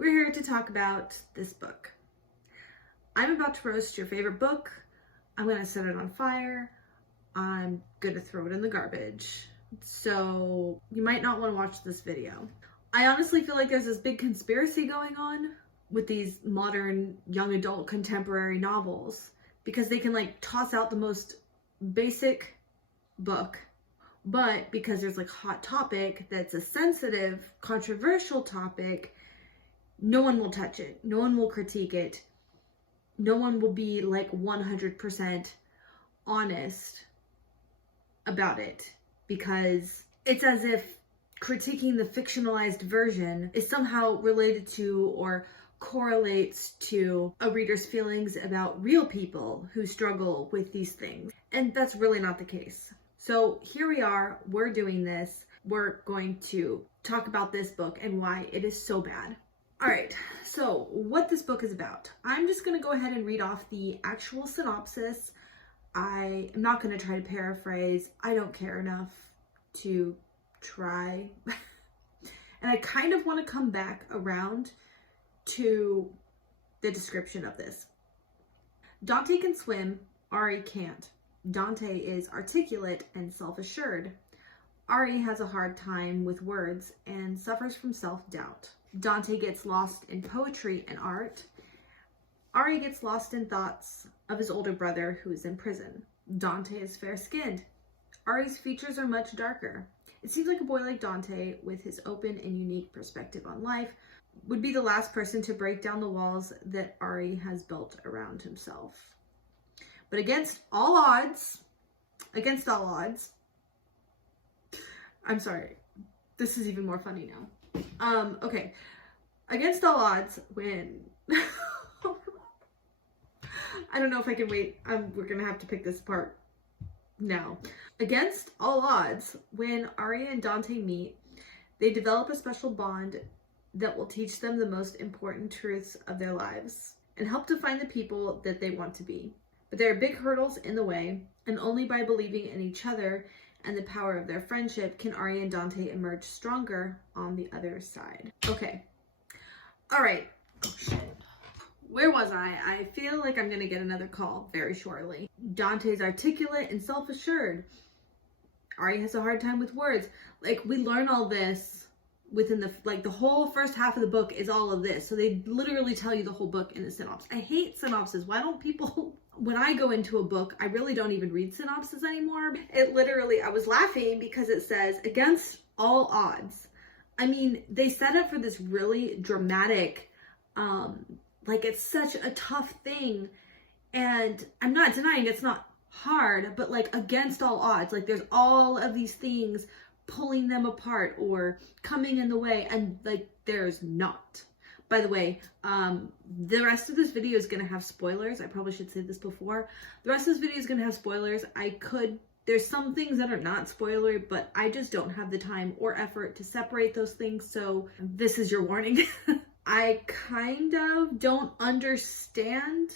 We're here to talk about this book. I'm about to roast your favorite book. I'm gonna set it on fire. I'm gonna throw it in the garbage. So you might not want to watch this video. I honestly feel like there's this big conspiracy going on with these modern young adult contemporary novels because they can like toss out the most basic book, but because there's like hot topic that's a sensitive, controversial topic, no one will touch it. No one will critique it. No one will be like 100% honest about it because it's as if critiquing the fictionalized version is somehow related to or correlates to a reader's feelings about real people who struggle with these things. And that's really not the case. So here we are, we're doing this. We're going to talk about this book and why it is so bad. All right, so what this book is about. I'm just gonna go ahead and read off the actual synopsis. I am not gonna try to paraphrase. I don't care enough to try. And I kind of wanna come back around to the description of this. Dante can swim, Ari can't. Dante is articulate and self-assured. Ari has a hard time with words and suffers from self-doubt. Dante gets lost in poetry and art. Ari gets lost in thoughts of his older brother who is in prison. Dante is fair-skinned. Ari's features are much darker. It seems like a boy like Dante, with his open and unique perspective on life, would be the last person to break down the walls that Ari has built around himself. But against all odds, I'm sorry, this is even more funny now. Okay. Against all odds, when I don't know if I can wait. We're gonna have to pick this apart now. Against all odds, when Ari and Dante meet, they develop a special bond that will teach them the most important truths of their lives and help to find the people that they want to be. But there are big hurdles in the way, and only by believing in each other and the power of their friendship can Ari and Dante emerge stronger on the other side. Okay. All right. Oh, shit. Where was I? I feel like I'm going to get another call very shortly. Dante's articulate and self-assured. Ari has a hard time with words. Like, we learn all this within the whole first half of the book is all of this. So they literally tell you the whole book in the synopsis. I hate synopsis. Why don't people... When I go into a book, I really don't even read synopsis anymore. It literally, I was laughing because it says, against all odds. I mean, they set up for this really dramatic, like it's such a tough thing. And I'm not denying it's not hard, but like against all odds, like there's all of these things pulling them apart or coming in the way, and like there's not. By the way, the rest of this video is going to have spoilers. I probably should say this before. The rest of this video is going to have spoilers. There's some things that are not spoilery, but I just don't have the time or effort to separate those things. So this is your warning. I kind of don't understand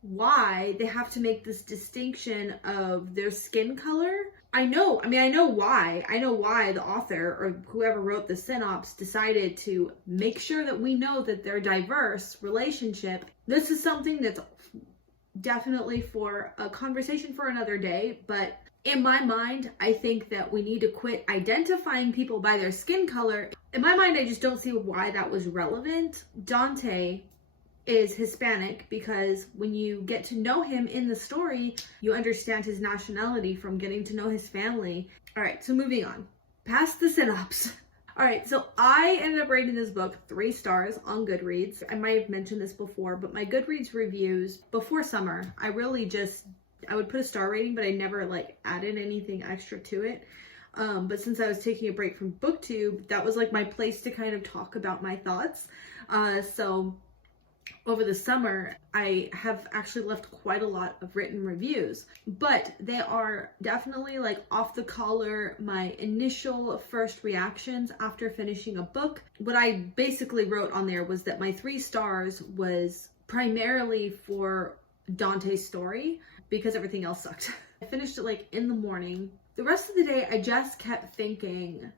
why they have to make this distinction of their skin color. I know why. I know why the author or whoever wrote the synopsis decided to make sure that we know that they're diverse relationship. This is something that's definitely for a conversation for another day, but in my mind, I think that we need to quit identifying people by their skin color. In my mind, I just don't see why that was relevant. Dante is Hispanic because when you get to know him in the story, you understand his nationality from getting to know his family. All right, so moving on. Past the synopsis. All right, so I ended up rating this book 3 stars on Goodreads. I might have mentioned this before, but my Goodreads reviews before summer, I would put a star rating, but I never like added anything extra to it. But since I was taking a break from booktube, that was like my place to kind of talk about my thoughts. So over the summer, I have actually left quite a lot of written reviews, but they are definitely like off the collar, my initial first reactions after finishing a book. What I basically wrote on there was that my 3 stars was primarily for Dante's story because everything else sucked. I finished it like in the morning. The rest of the day, I just kept thinking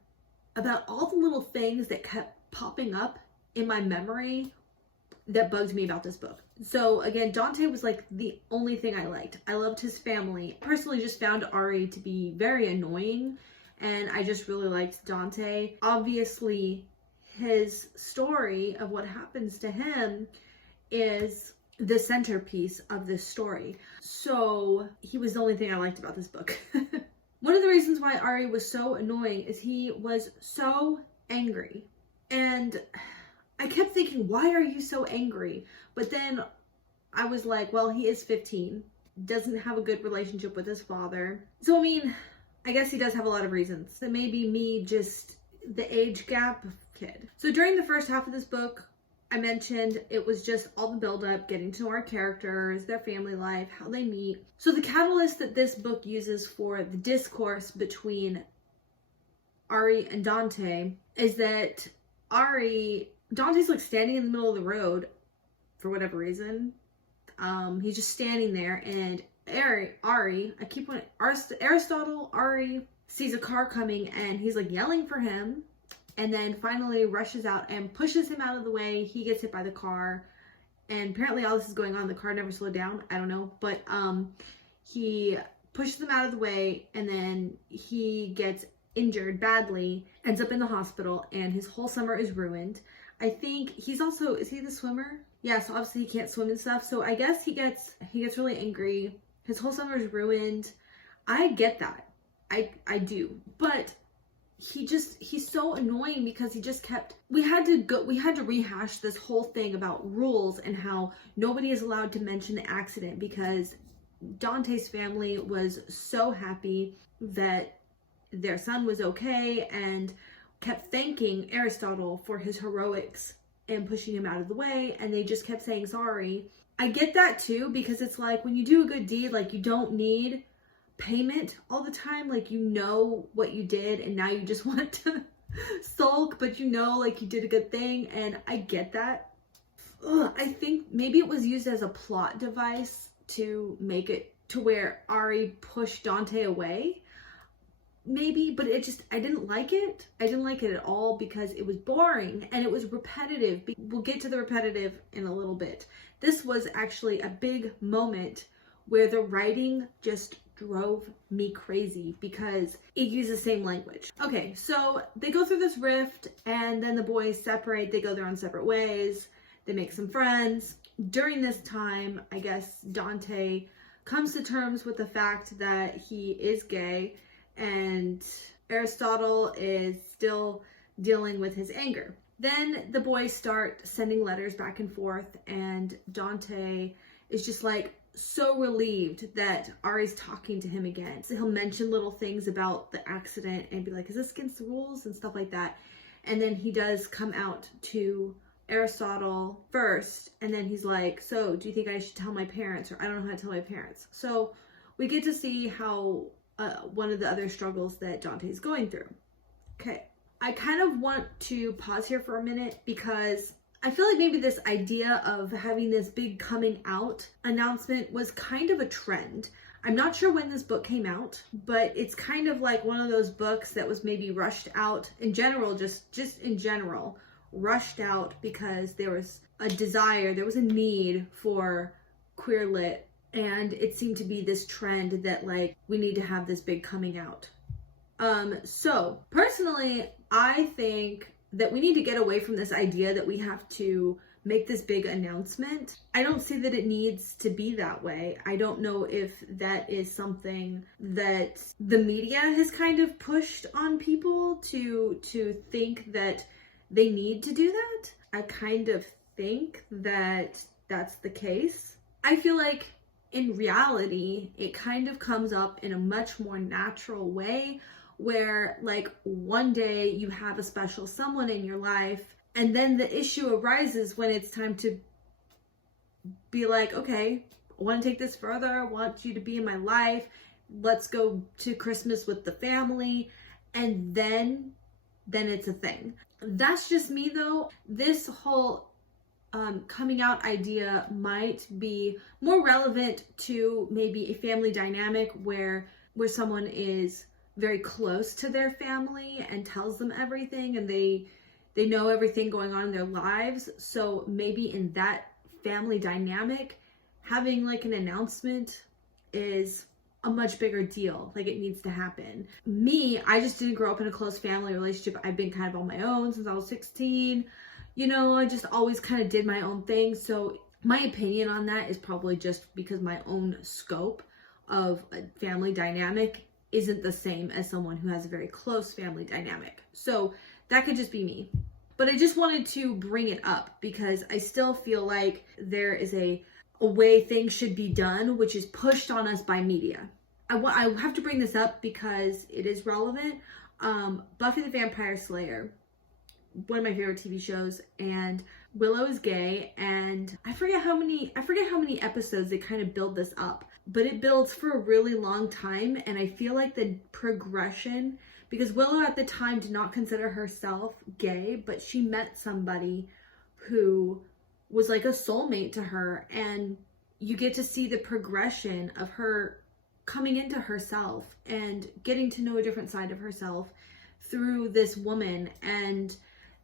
about all the little things that kept popping up in my memory that bugged me about this book. So again, Dante was like the only thing I liked. I loved his family. I personally just found Ari to be very annoying, and I just really liked Dante. Obviously, his story of what happens to him is the centerpiece of this story. So he was the only thing I liked about this book. One of the reasons why Ari was so annoying is he was so angry. And I kept thinking, why are you so angry? But then I was like, well, he is 15, doesn't have a good relationship with his father. So, I mean, I guess he does have a lot of reasons. It may be me, just the age gap kid. So during the first half of this book, I mentioned it was just all the buildup, getting to know our characters, their family life, how they meet. So the catalyst that this book uses for the discourse between Ari and Dante is that Dante's like standing in the middle of the road for whatever reason. He's just standing there, and Aristotle, Ari sees a car coming, and he's like yelling for him, and then finally rushes out and pushes him out of the way. He gets hit by the car, and apparently all this is going on. The car never slowed down. I don't know, but he pushes him out of the way, and then he gets injured badly, ends up in the hospital, and his whole summer is ruined. I think he's also, is he the swimmer? Yeah, so obviously he can't swim and stuff. So I guess he gets really angry. His whole summer is ruined. I get that. I do. But he's so annoying because he just kept, we had to rehash this whole thing about rules and how nobody is allowed to mention the accident, because Dante's family was so happy that their son was okay and kept thanking Aristotle for his heroics and pushing him out of the way, and they just kept saying sorry. I get that too, because it's like when you do a good deed, like you don't need payment all the time. Like, you know what you did and now you just want to sulk, but you know, like, you did a good thing, and I get that. I think maybe it was used as a plot device to make it to where Ari pushed Dante away. Maybe, but I didn't like it. I didn't like it at all because it was boring and it was repetitive. We'll get to the repetitive in a little bit. This was actually a big moment where the writing just drove me crazy because it used the same language. Okay, so they go through this rift, and then the boys separate. They go their own separate ways. They make some friends. During this time, I guess Dante comes to terms with the fact that he is gay, and Aristotle is still dealing with his anger. Then the boys start sending letters back and forth, and Dante is just like so relieved that Ari's talking to him again. So he'll mention little things about the accident and be like, is this against the rules and stuff like that. And then he does come out to Aristotle first, and then he's like, so do you think I should tell my parents? Or I don't know how to tell my parents. So we get to see how one of the other struggles that Dante's going through. Okay, I kind of want to pause here for a minute because I feel like maybe this idea of having this big coming out announcement was kind of a trend. I'm not sure when this book came out, but it's kind of like one of those books that was maybe rushed out in general, just in general, rushed out because there was a desire, there was a need for queer lit. And it seemed to be this trend that, like, we need to have this big coming out. So personally, I think that we need to get away from this idea that we have to make this big announcement. I don't see that it needs to be that way. I don't know if that is something that the media has kind of pushed on people to think that they need to do that. I kind of think that that's the case. I feel like in reality, it kind of comes up in a much more natural way where, like, one day you have a special someone in your life, and then the issue arises when it's time to be like, okay, I want to take this further. I want you to be in my life. Let's go to Christmas with the family. And then it's a thing. That's just me though. This whole coming out idea might be more relevant to maybe a family dynamic where someone is very close to their family and tells them everything, and they They know everything going on in their lives. So maybe in that family dynamic, having like an announcement is a much bigger deal. Like, it needs to happen. Me, I just didn't grow up in a close family relationship. I've been kind of on my own since I was 16. You know, I just always kind of did my own thing. So my opinion on that is probably just because my own scope of a family dynamic isn't the same as someone who has a very close family dynamic. So that could just be me. But I just wanted to bring it up because I still feel like there is a way things should be done, which is pushed on us by media. I have to bring this up because it is relevant. Buffy the Vampire Slayer, one of my favorite TV shows, and Willow is gay, and I forget how many episodes they kind of build this up, but it builds for a really long time. And I feel like the progression, because Willow at the time did not consider herself gay, but she met somebody who was like a soulmate to her, and you get to see the progression of her coming into herself and getting to know a different side of herself through this woman, and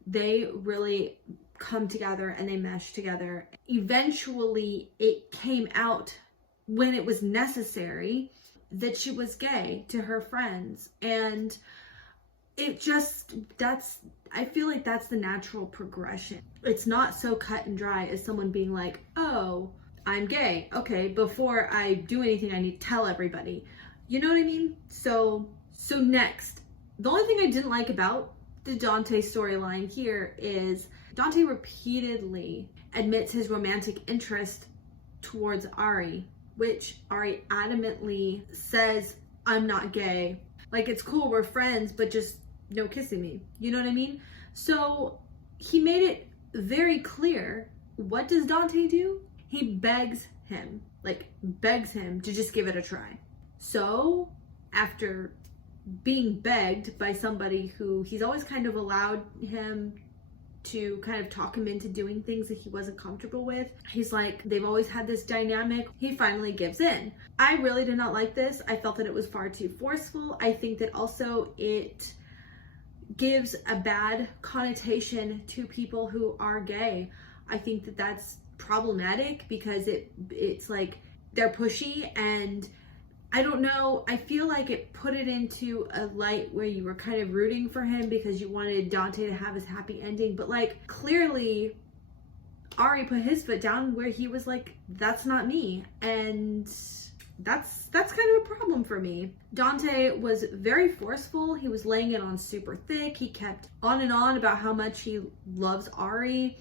they really come together and they mesh together. Eventually it came out when it was necessary that she was gay to her friends, and it just, I feel like that's the natural progression. It's not so cut and dry as someone being like, oh, I'm gay. Okay, before I do anything, I need to tell everybody. You know what I mean? So next, the only thing I didn't like about the Dante storyline here is Dante repeatedly admits his romantic interest towards Ari, which Ari adamantly says, I'm not gay. Like, it's cool, we're friends, but just no kissing me. You know what I mean? So he made it very clear. What does Dante do? He begs him to just give it a try. So after being begged by somebody who he's always kind of allowed him to kind of talk him into doing things that he wasn't comfortable with, he's like, they've always had this dynamic. He finally gives in. I really did not like this. I felt that it was far too forceful. I think that also it gives a bad connotation to people who are gay. I think that that's problematic because it's like they're pushy, and I don't know, I feel like it put it into a light where you were kind of rooting for him because you wanted Dante to have his happy ending, but like clearly Ari put his foot down where he was like, that's not me, and that's kind of a problem for me. Dante was very forceful. He was laying it on super thick. He kept on and on about how much he loves Ari,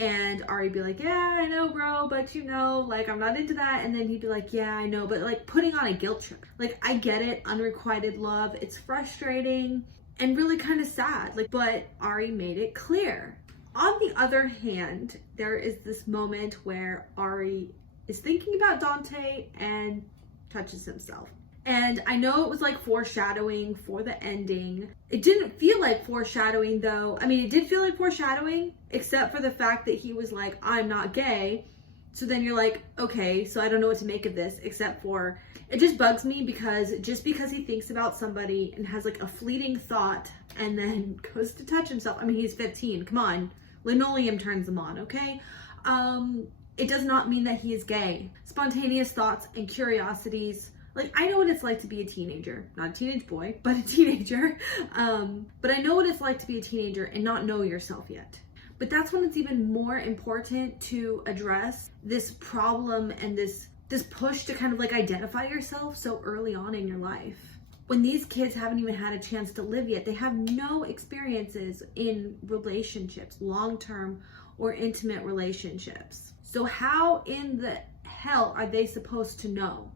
and Ari'd be like, yeah, I know, bro, but you know, like, I'm not into that. And then he'd be like, yeah, I know, but like putting on a guilt trip. Like, I get it, unrequited love, it's frustrating and really kind of sad. Like, but Ari made it clear. On the other hand, there is this moment where Ari is thinking about Dante and touches himself. And I know it was like foreshadowing for the ending. It didn't feel like foreshadowing though. I mean, it did feel like foreshadowing, except for the fact that he was like, I'm not gay. So then you're like, okay, so I don't know what to make of this, except for, it just bugs me because just because he thinks about somebody and has like a fleeting thought and then goes to touch himself. I mean, he's 15, come on. Linoleum turns him on, okay? It does not mean that he is gay. Spontaneous thoughts and curiosities. Like, I know what it's like to be a teenager. Not a teenage boy, but a teenager. But I know what it's like to be a teenager and not know yourself yet. But that's when it's even more important to address this problem and this push to kind of like identify yourself so early on in your life. When these kids haven't even had a chance to live yet, they have no experiences in relationships, long-term or intimate relationships. So how in the hell are they supposed to know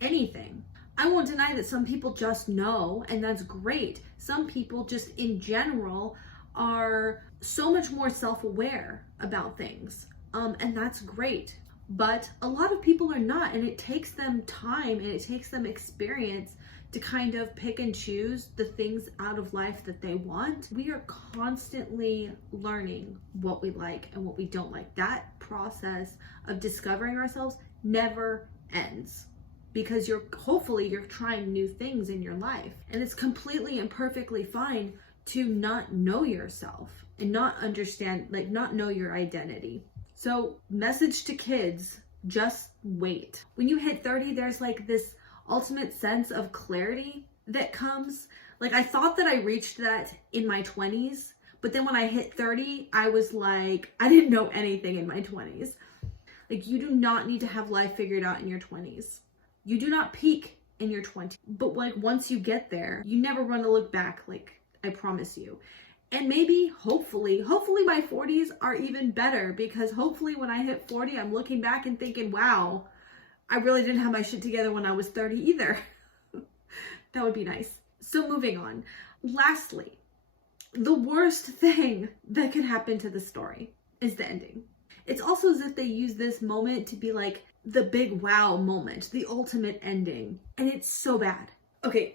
anything? I won't deny that some people just know, and that's great. Some people just in general are so much more self-aware about things, and that's great. But a lot of people are not, and it takes them time and it takes them experience to kind of pick and choose the things out of life that they want. We are constantly learning what we like and what we don't like. That process of discovering ourselves never ends, because hopefully you're trying new things in your life, and it's completely and perfectly fine to not know yourself and not understand, like not know your identity. So message to kids, just wait. When you hit 30, there's like this ultimate sense of clarity that comes. Like I thought that I reached that in my 20s, but then when I hit 30, I was like, I didn't know anything in my 20s. Like you do not need to have life figured out in your 20s. You do not peak in your 20s. But like once you get there, you never want to look back, like I promise you. And maybe, hopefully my 40s are even better, because hopefully when I hit 40, I'm looking back and thinking, wow, I really didn't have my shit together when I was 30 either. That would be nice. So moving on. Lastly, the worst thing that could happen to the story is the ending. It's also as if they use this moment to be like the big wow moment, the ultimate ending. And it's so bad. Okay.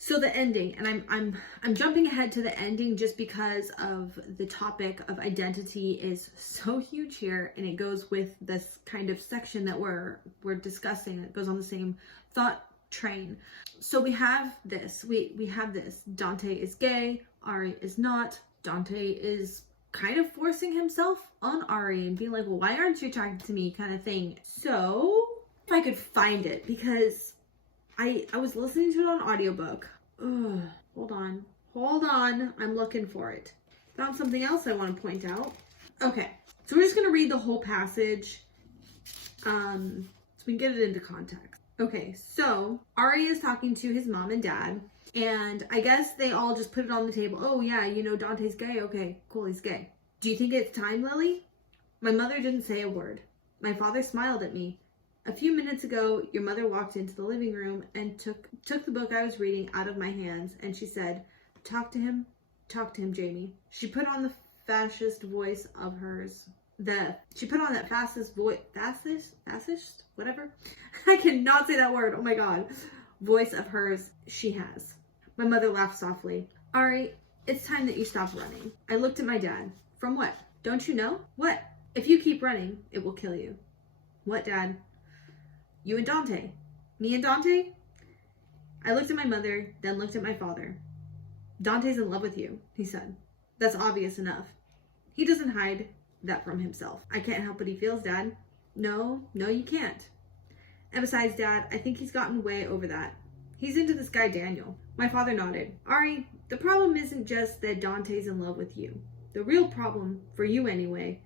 So the ending, and I'm jumping ahead to the ending just because of the topic of identity is so huge here, and it goes with this kind of section that we're discussing. It goes on the same thought train. So we have this. We have this. Dante is gay. Ari is not. Dante is kind of forcing himself on Ari and being like, well, why aren't you talking to me, kind of thing. So if I could find it, because I was listening to it on audiobook. Ugh, hold on. I'm looking for it. Found something else I want to point out. Okay, so we're just going to read the whole passage so we can get it into context. Okay, so Ari is talking to his mom and dad, and I guess they all just put it on the table. Oh yeah, you know Dante's gay? Okay, cool, he's gay. Do you think it's time, Lily? My mother didn't say a word. My father smiled at me. A few minutes ago, your mother walked into the living room and took the book I was reading out of my hands, and she said, talk to him, Jamie. She put on the fascist voice of hers. She put on that fascist, whatever. I cannot say that word, oh my god. Voice of hers she has. My mother laughed softly. Ari, it's time that you stop running. I looked at my dad. From what? Don't you know? What? If you keep running, it will kill you. What, Dad? You and Dante. Me and Dante? I looked at my mother, then looked at my father. Dante's in love with you, he said. That's obvious enough. He doesn't hide that from himself. I can't help what he feels, Dad. No, you can't. And besides, Dad, I think he's gotten way over that. He's into this guy, Daniel. My father nodded. Ari, the problem isn't just that Dante's in love with you. The real problem, for you anyway,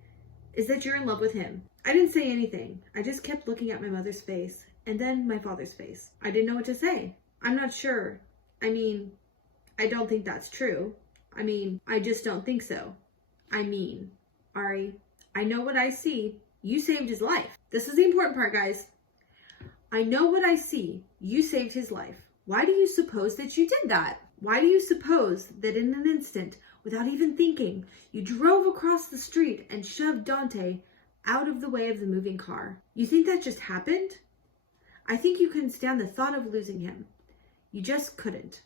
is that you're in love with him. I didn't say anything. I just kept looking at my mother's face, and then my father's face. I didn't know what to say. I'm not sure. I mean, I don't think that's true. I just don't think so. Ari, I know what I see. You saved his life. This is the important part, guys. I know what I see. You saved his life. Why do you suppose that you did that? Why do you suppose that in an instant, without even thinking, you drove across the street and shoved Dante out of the way of the moving car? You think that just happened? I think you couldn't stand the thought of losing him. You just couldn't.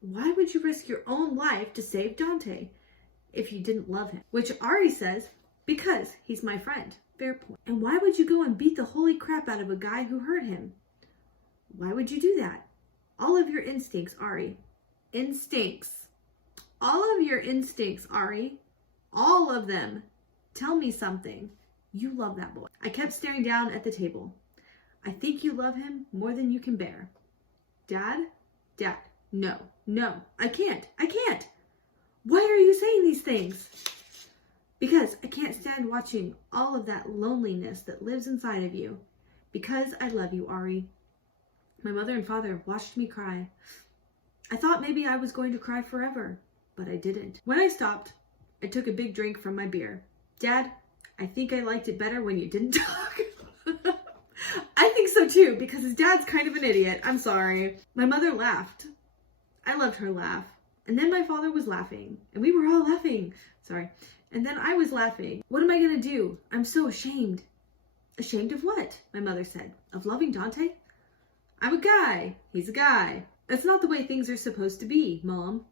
Why would you risk your own life to save Dante if you didn't love him? Which Ari says, because he's my friend. Fair point. And why would you go and beat the holy crap out of a guy who hurt him? Why would you do that? All of your instincts, Ari. Instincts. All of your instincts, Ari. All of them. Tell me something. You love that boy. I kept staring down at the table. I think you love him more than you can bear. Dad? No, I can't. Why are you saying these things? Because I can't stand watching all of that loneliness that lives inside of you. Because I love you, Ari. My mother and father watched me cry. I thought maybe I was going to cry forever, but I didn't. When I stopped, I took a big drink from my beer. Dad, I think I liked it better when you didn't talk. I think so too, because his dad's kind of an idiot. I'm sorry. My mother laughed. I loved her laugh. And then my father was laughing. And we were all laughing. Sorry. And then I was laughing. What am I going to do? I'm so ashamed. Ashamed of what? My mother said. Of loving Dante? I'm a guy. He's a guy. That's not the way things are supposed to be, Mom.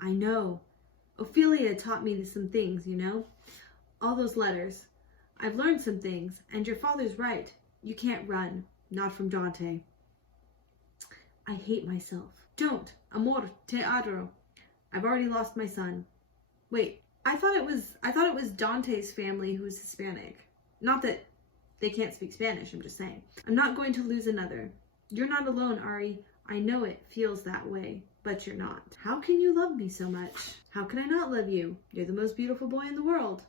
I know. Ophelia taught me some things, you know? All those letters. I've learned some things, and your father's right. You can't run. Not from Dante. I hate myself. Don't. Amor, te adoro. I've already lost my son. Wait, I thought it was Dante's family who was Hispanic. Not that they can't speak Spanish, I'm just saying. I'm not going to lose another. You're not alone, Ari. I know it feels that way, but you're not. How can you love me so much? How can I not love you? You're the most beautiful boy in the world.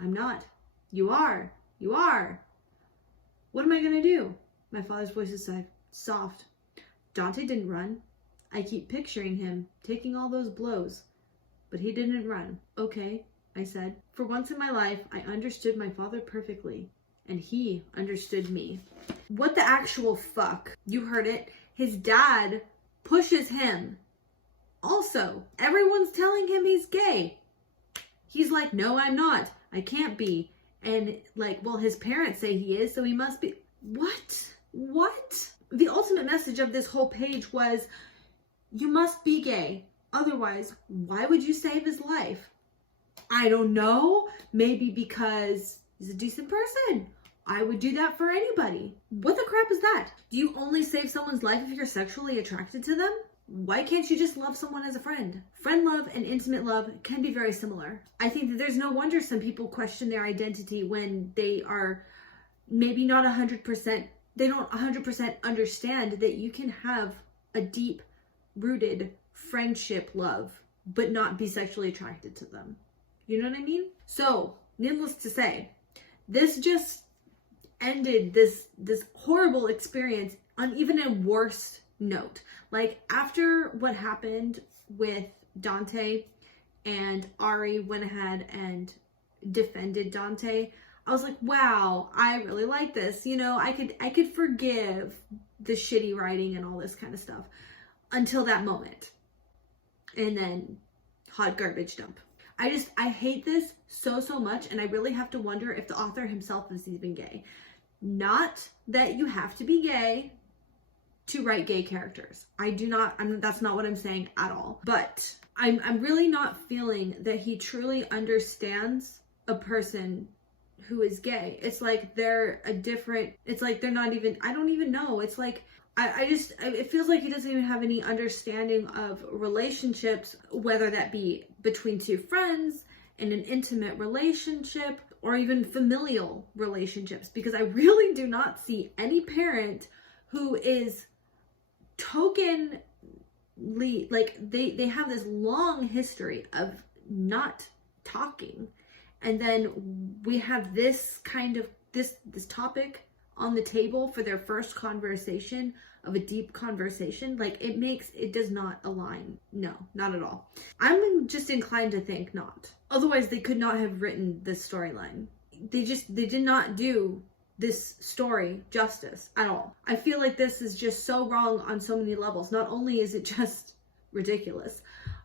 I'm not. You are. You are. What am I gonna do? My father's voice is soft. Dante didn't run. I keep picturing him taking all those blows, but he didn't run. Okay, I said. For once in my life, I understood my father perfectly, and he understood me. What the actual fuck? You heard it. His dad pushes him. Also, everyone's telling him he's gay. He's like, no, I'm not. I can't be. And like, well, his parents say he is, so he must be. What? What? The ultimate message of this whole page was, you must be gay. Otherwise, why would you save his life? I don't know. Maybe because he's a decent person. I would do that for anybody. What the crap is that? Do you only save someone's life if you're sexually attracted to them? Why can't you just love someone as a friend? Friend love and intimate love can be very similar. I think that there's no wonder some people question their identity when they are maybe not 100%, they don't 100% understand that you can have a deep rooted friendship love, but not be sexually attracted to them. You know what I mean? So, needless to say, this just ended this horrible experience on even a worse note. Like, after what happened with Dante and Ari went ahead and defended Dante, I was like, wow, I really like this. You know, I could forgive the shitty writing and all this kind of stuff until that moment. And then hot garbage dump. I hate this so much, and I really have to wonder if the author himself is even gay. Not that you have to be gay to write gay characters. That's not what I'm saying at all. But I'm really not feeling that he truly understands a person who is gay. It's like they're it's like they're not even, I don't even know. It's like, it feels like he doesn't even have any understanding of relationships, whether that be between two friends, in an intimate relationship, or even familial relationships, because I really do not see any parent who is tokenly, like they have this long history of not talking, and then we have this kind of this topic on the table for their first conversation of a deep conversation. Like, it does not align. No, not at all. I'm just inclined to think not. Otherwise, they could not have written this storyline. They did not do this story justice at all. I feel like this is just so wrong on so many levels. Not only is it just ridiculous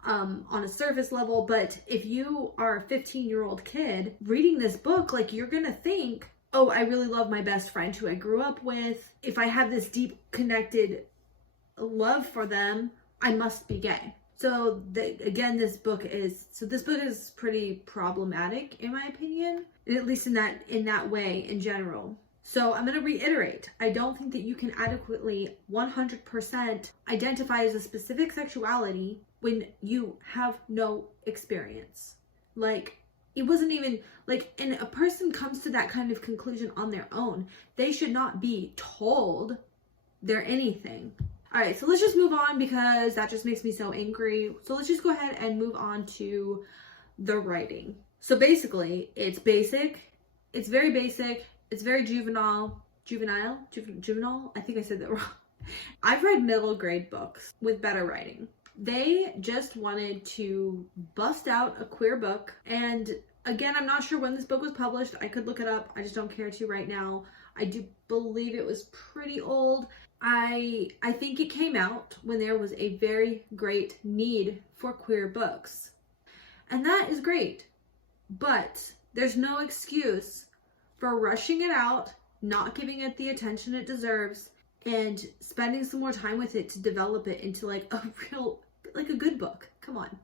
on a surface level, but if you are a 15-year-old kid reading this book, like, you're gonna think, oh, I really love my best friend who I grew up with. If I have this deep connected love for them, I must be gay. So again, this book is pretty problematic in my opinion, and at least in that way in general. So I'm going to reiterate, I don't think that you can adequately 100% identify as a specific sexuality when you have no experience. Like, it wasn't even, like, and a person comes to that kind of conclusion on their own. They should not be told they're anything. All right, so let's just move on because that just makes me so angry. So let's just go ahead and move on to the writing. So basically, it's basic. It's very basic. It's very juvenile. I think I said that wrong. I've read middle grade books with better writing. They just wanted to bust out a queer book. And again, I'm not sure when this book was published. I could look it up. I just don't care to right now. I do believe it was pretty old. I think it came out when there was a very great need for queer books. And that is great. But there's no excuse for rushing it out, not giving it the attention it deserves, and spending some more time with it to develop it into like a good book. Come on.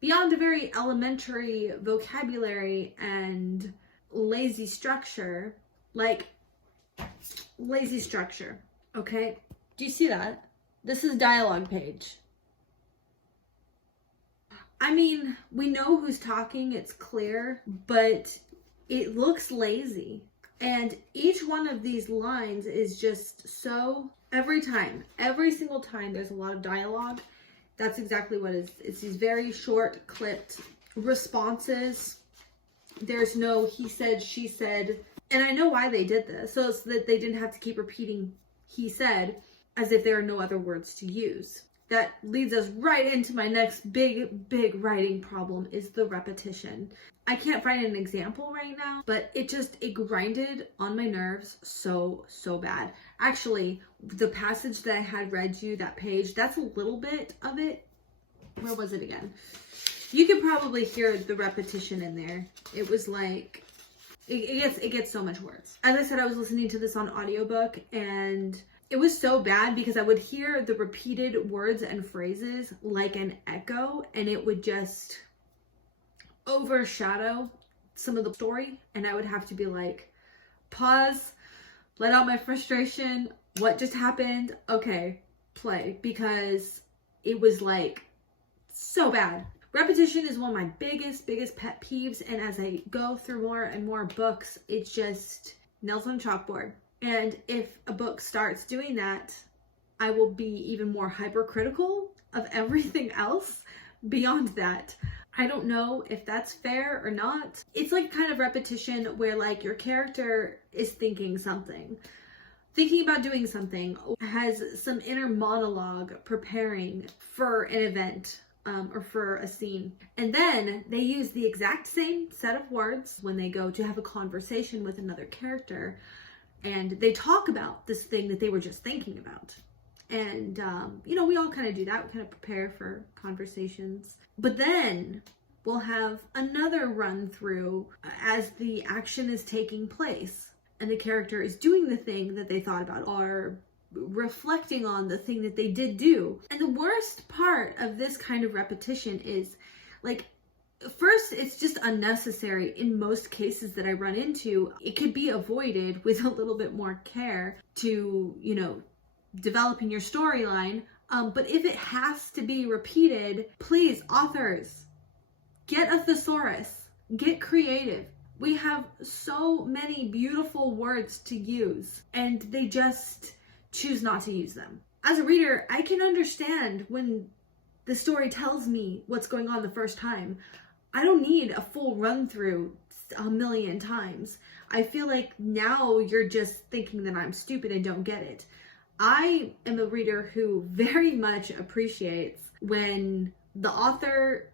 Beyond a very elementary vocabulary and lazy structure, okay? Do you see that? This is dialogue page. I mean, we know who's talking, it's clear, but it looks lazy. And each one of these lines is just so, every single time there's a lot of dialogue. That's exactly what it is. It's these very short, clipped responses. There's no he said, she said. And I know why they did this. So it's that they didn't have to keep repeating he said as if there are no other words to use. That leads us right into my next big writing problem, is the repetition. I can't find an example right now, but it grinded on my nerves so bad. Actually, the passage that I had read you, that page, that's a little bit of it. Where was it again? You can probably hear the repetition in there. It was like, it gets so much worse. As I said, I was listening to this on audiobook, and it was so bad because I would hear the repeated words and phrases like an echo, and it would just overshadow some of the story. And I would have to be like, pause, let out my frustration. What just happened? Okay, play. Because it was like so bad. Repetition is one of my biggest pet peeves. And as I go through more and more books, it's just nails on chalkboard. And if a book starts doing that, I will be even more hypercritical of everything else beyond that. I don't know if that's fair or not. It's like kind of repetition where like your character is thinking about doing something, has some inner monologue preparing for an event or for a scene. And then they use the exact same set of words when they go to have a conversation with another character. And they talk about this thing that they were just thinking about. And, we all kind of do that. We kind of prepare for conversations. But then we'll have another run through as the action is taking place. And the character is doing the thing that they thought about, or reflecting on the thing that they did do. And the worst part of this kind of repetition is, like, first, it's just unnecessary in most cases that I run into. It could be avoided with a little bit more care to, developing your storyline. But if it has to be repeated, please, authors, get a thesaurus, get creative. We have so many beautiful words to use, and they just choose not to use them. As a reader, I can understand when the story tells me what's going on the first time. I don't need a full run through a million times. I feel like now you're just thinking that I'm stupid and don't get it. I am a reader who very much appreciates when the author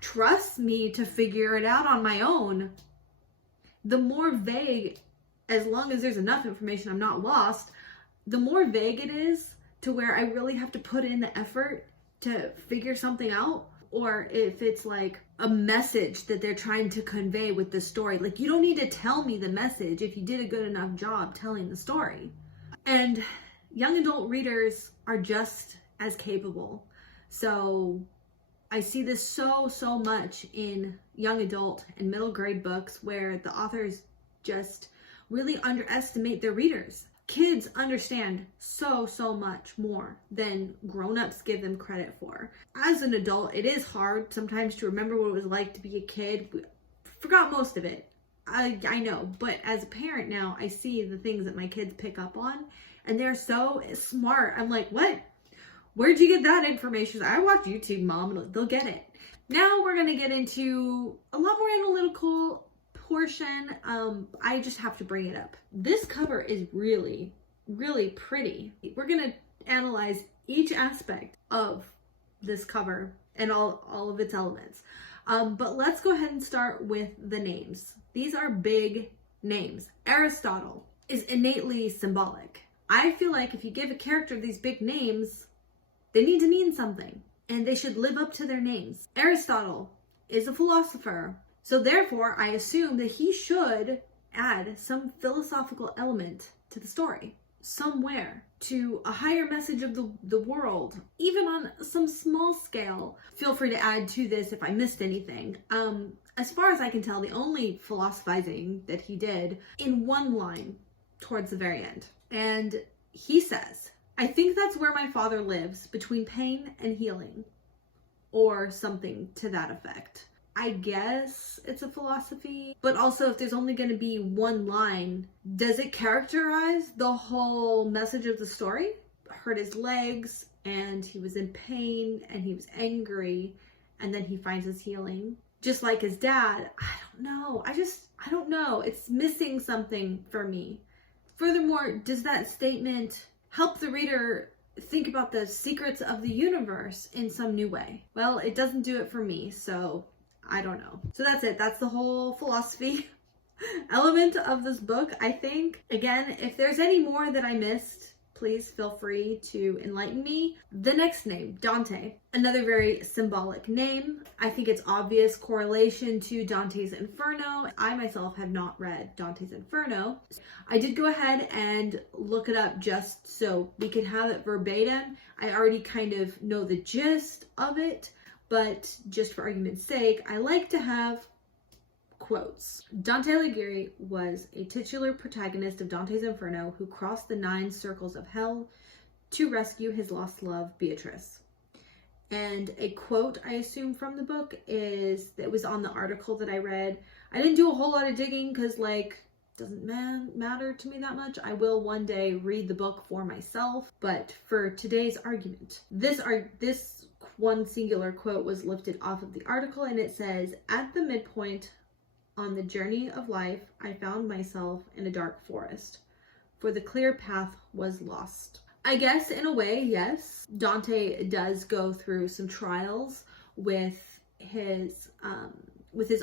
trusts me to figure it out on my own. The more vague, as long as there's enough information, I'm not lost, the more vague it is to where I really have to put in the effort to figure something out. Or if it's like a message that they're trying to convey with the story. Like, you don't need to tell me the message if you did a good enough job telling the story. And young adult readers are just as capable. So I see this so much in young adult and middle grade books where the authors just really underestimate their readers. Kids understand so much more than grown-ups give them credit for. As an adult, it is hard sometimes to remember what it was like to be a kid. Forgot most of it. I know, but as a parent now, I see the things that my kids pick up on, and they're so smart. I'm like, what? Where'd you get that information? I watch YouTube, Mom. They'll get it. Now we're going to get into a lot more analytical portion. I just have to bring it up. This cover is really pretty. We're going to analyze each aspect of this cover and all of its elements. But let's go ahead and start with the names. These are big names. Aristotle is innately symbolic. I feel like if you give a character these big names, they need to mean something, and they should live up to their names. Aristotle is a philosopher, so therefore I assume that he should add some philosophical element to the story, somewhere, to a higher message of the world, even on some small scale. Feel free to add to this if I missed anything. As far as I can tell, the only philosophizing that he did in one line towards the very end. And he says, "I think that's where my father lives, between pain and healing. or something to that effect. I guess it's a philosophy, but also if there's only going to be one line, does it characterize the whole message of the story? Hurt his legs and he was in pain and he was angry and then he finds his healing. Just like his dad, I don't know. I don't know. It's missing something for me. Furthermore, does that statement help the reader think about the secrets of the universe in some new way? Well, it doesn't do it for me, so I don't know. So that's it. That's the whole philosophy element of this book, I think. Again, if there's any more that I missed, please feel free to enlighten me. The next name, Dante, another very symbolic name. I think it's obvious correlation to Dante's Inferno. I myself have not read Dante's Inferno. I did go ahead and look it up just so we could have it verbatim. I already kind of know the gist of it, but just for argument's sake, I like to have quotes. Dante Alighieri was a titular protagonist of Dante's Inferno who crossed the 9 circles of hell to rescue his lost love, Beatrice. And a quote, I assume, from the book that was on the article that I read. I didn't do a whole lot of digging because, doesn't matter to me that much. I will one day read the book for myself, but for today's argument, this one singular quote was lifted off of the article, and it says, "At the midpoint on the journey of life, I found myself in a dark forest, for the clear path was lost." I guess in a way, yes, Dante does go through some trials with his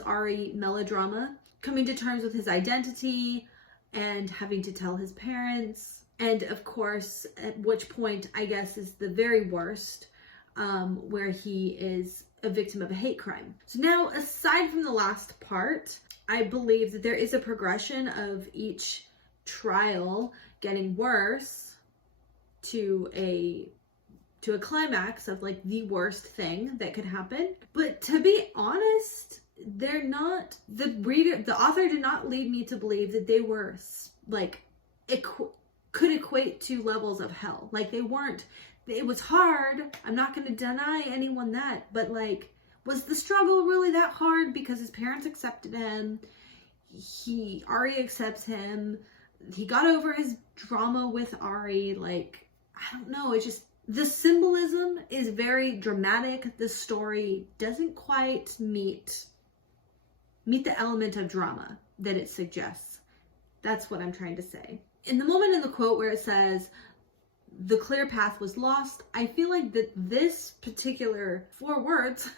RE melodrama, coming to terms with his identity and having to tell his parents. And of course, at which point, I guess, is the very worst, where he is a victim of a hate crime. So now, aside from the last part, I believe that there is a progression of each trial getting worse to a climax of the worst thing that could happen. But to be honest, the author did not lead me to believe that they were could equate to levels of hell. They weren't. It was hard. I'm not going to deny anyone that, but was the struggle really that hard because his parents accepted him? Ari accepts him. He got over his drama with Ari. I don't know. It's just, the symbolism is very dramatic. The story doesn't quite meet the element of drama that it suggests. That's what I'm trying to say. In the moment in the quote where it says, "The clear path was lost," I feel like that this particular 4 words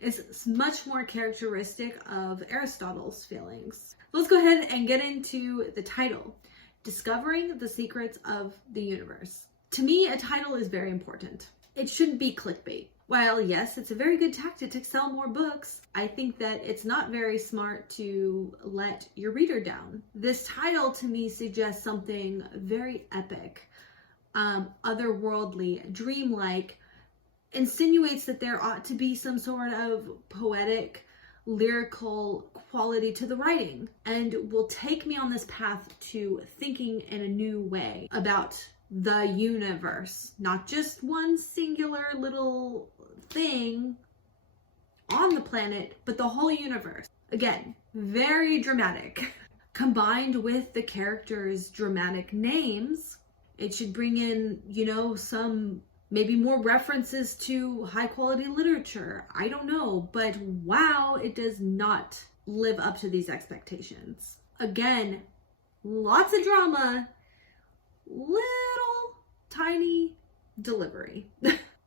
is much more characteristic of Aristotle's feelings. Let's go ahead and get into the title, Discovering the Secrets of the Universe. To me, a title is very important. It shouldn't be clickbait. While yes, it's a very good tactic to sell more books, I think that it's not very smart to let your reader down. This title to me suggests something very epic, otherworldly, dreamlike, insinuates that there ought to be some sort of poetic, lyrical quality to the writing, and will take me on this path to thinking in a new way about the universe, not just one singular little thing on the planet, but the whole universe. Again, very dramatic. Combined with the characters' dramatic names, it should bring in, some maybe more references to high quality literature. I don't know, but wow, it does not live up to these expectations. Again, lots of drama, little tiny delivery.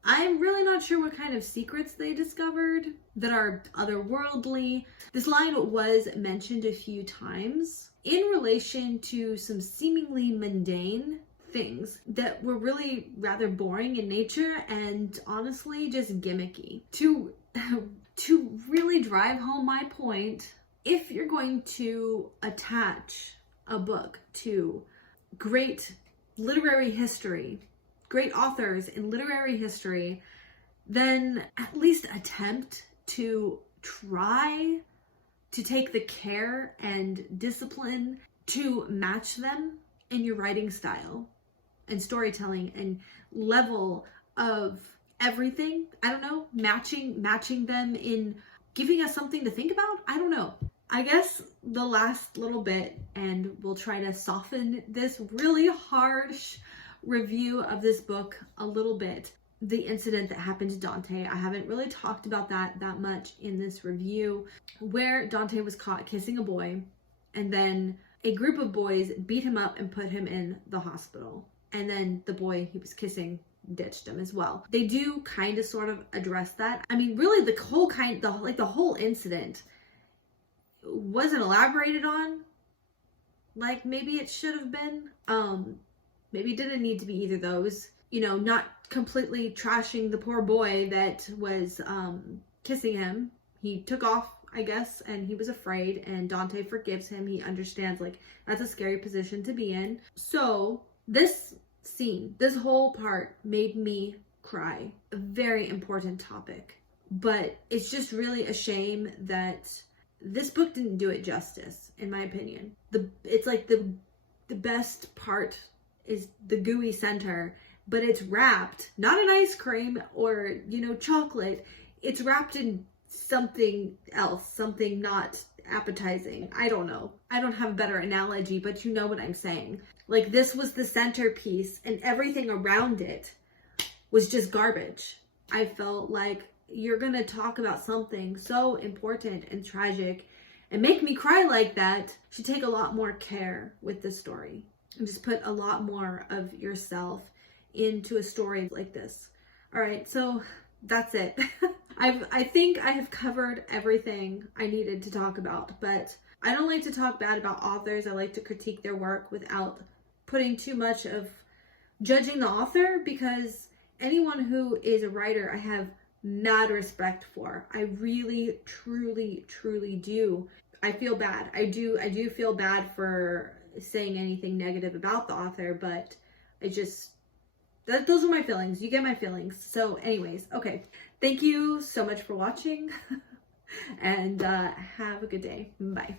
I'm really not sure what kind of secrets they discovered that are otherworldly. This line was mentioned a few times in relation to some seemingly mundane things that were really rather boring in nature and honestly just gimmicky. To really drive home my point, if you're going to attach a book to great literary history, great authors in literary history, then at least attempt to try to take the care and discipline to match them in your writing style and storytelling and level of everything. I don't know, matching them in giving us something to think about. I don't know. I guess the last little bit, and we'll try to soften this really harsh review of this book a little bit. The incident that happened to Dante. I haven't really talked about that much in this review, where Dante was caught kissing a boy, and then a group of boys beat him up and put him in the hospital. And then the boy he was kissing ditched him as well. They do kind of sort of address that. I mean, really the whole incident wasn't elaborated on like maybe it should have been. Maybe it didn't need to be either of those. You know, not completely trashing the poor boy that was kissing him. He took off, I guess, and he was afraid, and Dante forgives him. He understands, like, that's a scary position to be in. So this scene, this whole part made me cry. A very important topic. But it's just really a shame that this book didn't do it justice, in my opinion. It's like the best part is the gooey center, but it's wrapped, not in ice cream or, you know, chocolate. It's wrapped in something else, something not appetizing. I don't know. I don't have a better analogy, but you know what I'm saying. Like, this was the centerpiece and everything around it was just garbage. I felt like, you're gonna talk about something so important and tragic and make me cry like that, you should take a lot more care with this story and just put a lot more of yourself into a story like this. All right, so that's it. I think I have covered everything I needed to talk about, but I don't like to talk bad about authors. I like to critique their work without putting too much of judging the author, because anyone who is a writer, I have mad respect for. I really, truly do. I feel bad. I do feel bad for saying anything negative about the author, but I just, those are my feelings. You get my feelings. So anyways, okay. Thank you so much for watching and have a good day. Bye.